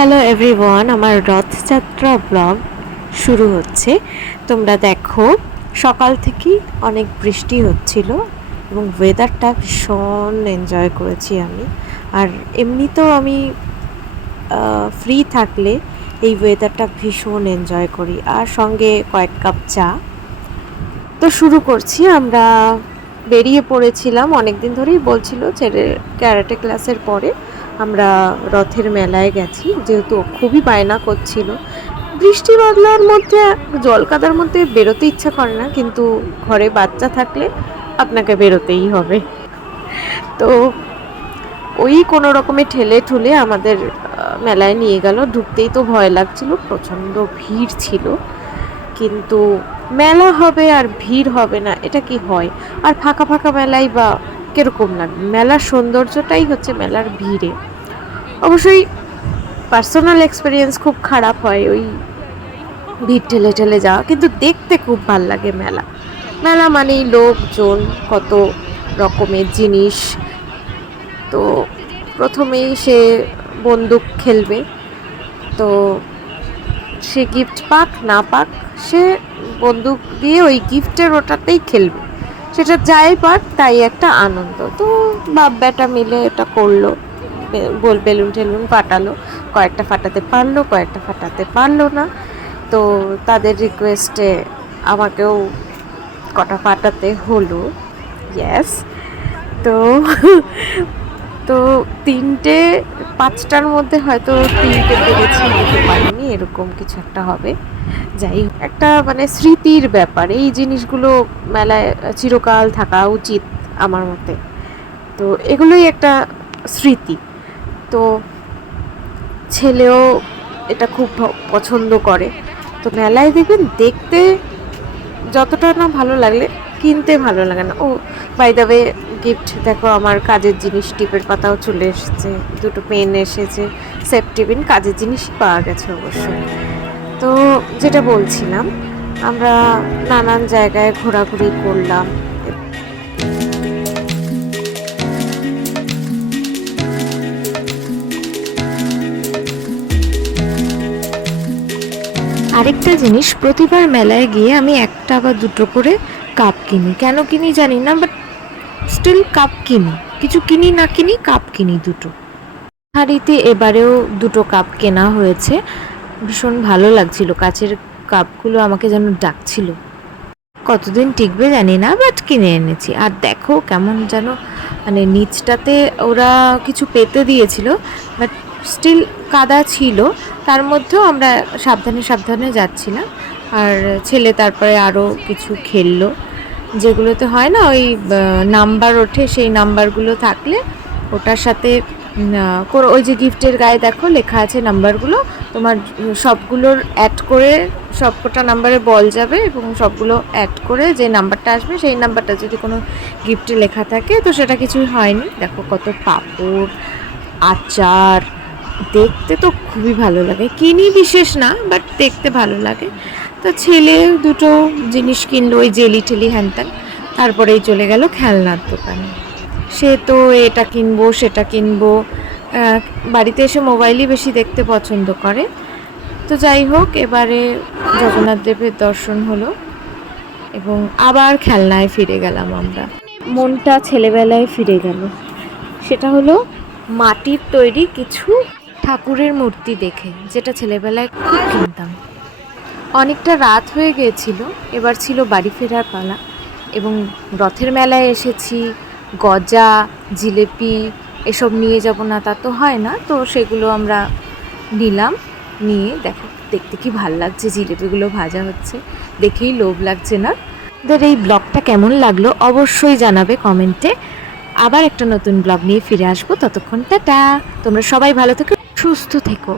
Hello everyone, আমার Rathyatra blog শুরু হচ্ছে। তোমরা দেখো, সকাল থেকেই অনেক বৃষ্টি হচ্ছিল এবং ওয়েদারটা ভীষণ এনজয় করেছি আমি। আর এমনিতেও আমি ফ্রি থাকলে এই ওয়েদারটা ভীষণ এনজয় করি। আর সঙ্গে কয়েক কাপ চা। তো শুরু করছি, আমরা বেরিয়ে পড়েছিলাম। অনেক দিন ধরেই বলছিল ছেলে ক্যারাটে ক্লাসের পরে। আমরা রথের মেলায় গেছি, যেহেতু খুবই বায়না করছিল। বৃষ্টি বাদলার মধ্যে জল কাদার মধ্যে বেরোতে ইচ্ছা করে না, কিন্তু ঘরে বাচ্চা থাকলে আপনাকে বেরোতেই হবে। তো ওই কোনো রকমে ঠেলে ঠুলে আমাদের মেলায় নিয়ে গেল। ঢুকতেই তো ভয় লাগছিল, প্রচণ্ড ভিড় ছিল। কিন্তু মেলা হবে আর ভিড় হবে না, এটা কি হয়? আর ফাঁকা ফাঁকা মেলাই বা কীরকম লাগবে? মেলার সৌন্দর্যটাই হচ্ছে মেলার ভিড়ে। অবশ্যই পার্সোনাল এক্সপিরিয়েন্স খুব খারাপ হয় ওই ভিড় ঠেলে ঠেলে যাওয়া, কিন্তু দেখতে খুব ভালো লাগে মেলা। মেলা মানেই লোকজন, কত রকমের জিনিস। তো প্রথমেই সে বন্দুক খেলবে। তো সে গিফট পাক, না পাক, সে বন্দুক দিয়ে ওই গিফটের ওটাতেই খেলবে। সেটা যাই পাক, তাই একটা আনন্দ। তো বাপ বেটা মিলে এটা করল গোল বেলুন টেলুন ফাটালো, কয়েকটা ফাটাতে পারল, কয়েকটা ফাটাতে পারল না। তো তাদের রিকোয়েস্টে আমাকেও কটা ফাটাতে হলো ইয়েস তো তো তিনটে পাঁচটার মধ্যে হয়তো তিনটে পেরেছি হতে পারিনি এরকম কিছু একটা হবে। যাই হোক, একটা মানে স্মৃতির ব্যাপার এই জিনিসগুলো মেলায় চিরকাল থাকা উচিত আমার মতে। তো এগুলোই একটা স্মৃতি। তো ছেলেও এটা খুব পছন্দ করে। তো মেলায় দেখবেন দেখতে যতটা না ভালো লাগলে কিনতে ভালো লাগে না। ও বাই দ্য ওয়ে গিফট দেখো, আমার কাজের জিনিস, টিপের পাতাও চলে এসেছে। দুটো পেন এসেছে। সেফ টিফিন, কাজের জিনিসই পাওয়া গেছে অবশ্যই। তো যেটা বলছিলাম, আমরা নানান জায়গায় ঘোরাঘুরি করলাম। আরেকটা জিনিস, প্রতিবার মেলায় গিয়ে আমি একটা বা দুটো করে কাপ কিনি। কেন কিনি জানি না বাট স্টিল কাপ কিনি। কিছু কিনি না কিনি কাপ কিনি দুটো। হাড়িতে এবারেও দুটো কাপ কেনা হয়েছে। ভীষণ ভালো লাগছিল। কাচের কাপগুলো আমাকে যেন ডাকছিল। কতদিন টিকবে জানি না বাট কিনে এনেছি। আর দেখো কেমন যেন মানে নিচটাতে ওরা কিছু পেতে দিয়েছিল বাট স্টিল কাদা ছিল। তার মধ্যেও আমরা সাবধানে সাবধানে যাচ্ছিলাম। আর ছেলে তারপরে আরও কিছু খেললো। যেগুলোতে হয় না, ওই নাম্বার ওঠে, সেই নাম্বারগুলো থাকলে ওটার সাথে ওই যে গিফটের গায়ে দেখো, লেখা আছে নাম্বারগুলো, তোমার সবগুলোর অ্যাড করে সবকটা নাম্বারে বল যাবে এবং সবগুলো অ্যাড করে যে নাম্বারটা আসবে, সেই নাম্বারটা যদি কোনো গিফটে লেখা থাকে, তো সেটা কিছুই হয়নি। দেখো কত পাপড়, আচার, দেখতে তো খুবই ভালো লাগে। কিনি বিশেষ না বাট দেখতে ভালো লাগে। তো ছেলে দুটো জিনিস কিনলো, ওই জেলি টেলি হ্যান ত্যান তারপরেই চলে গেল খেলনার দোকানে। সে তো এটা কিনবো, সেটা কিনবো বাড়িতে এসে মোবাইলই বেশি দেখতে পছন্দ করে। তো যাই হোক, এবারে জগন্নাথ দেবের দর্শন হলো এবং আবার খেলনায় ফিরে গেলাম আমরা। মনটা ছেলেবেলায় ফিরে গেল। সেটা হলো মাটির তৈরি কিছু ঠাকুরের মূর্তি দেখে, যেটা ছেলেবেলায় খুব কিনতাম। অনেকটা রাত হয়ে গিয়েছিল, এবার ছিল বাড়ি ফেরার পালা এবং রথের মেলায় এসেছি, গজা, জিলেপি, এসব নিয়ে যাব না তা তো হয় না, তো সেগুলো আমরা নিলাম, নিয়ে দেখো, দেখতে কি ভালো লাগছে, জিলেপিগুলো ভাজা হচ্ছে, দেখেই লোভ লাগছে না। ওদের এই ব্লগটা কেমন লাগল অবশ্যই জানাবে কমেন্টে। আবার একটা নতুন ব্লগ নিয়ে ফিরে আসব, ততক্ষণ টাটা, তোমরা সবাই ভালো থেকো, সুস্থ থেকো।